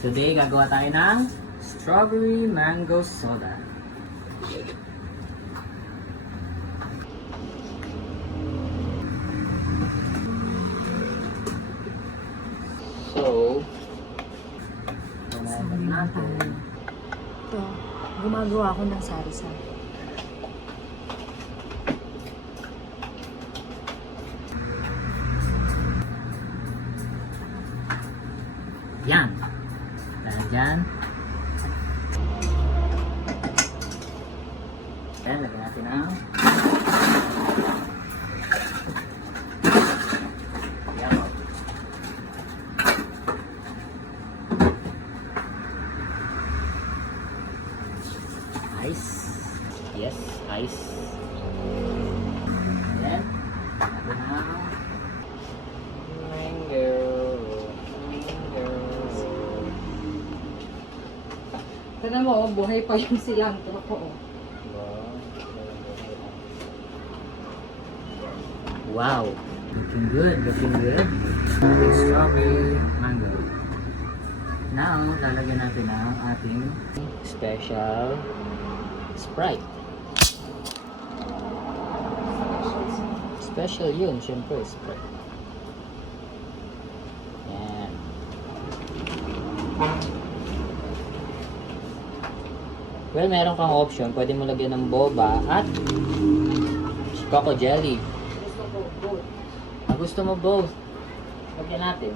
Today, gagawa tayo ng strawberry mango soda. So, ganahin natin. Ito, gumagawa ako ng sari-sari. Yan. Dahil dyan. Then, lagyan natin ang yellow. Ice. Yes, ice. Then, natin ang mango. Tignan mo, buhay pa yung cilantro ko. Wow! Looking good, looking good. Strawberry mango. Now, lalagyan natin ang ating special Sprite. Special yun, syempre, Sprite. Yan. Well, meron kang option. Pwede mo lagyan ng boba at coco jelly. Gusto mo both? Lagyan natin.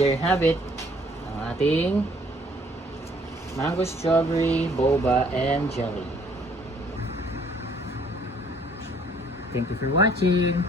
There you have it. Ang ating mango strawberry, boba, and jelly. Thank you for watching.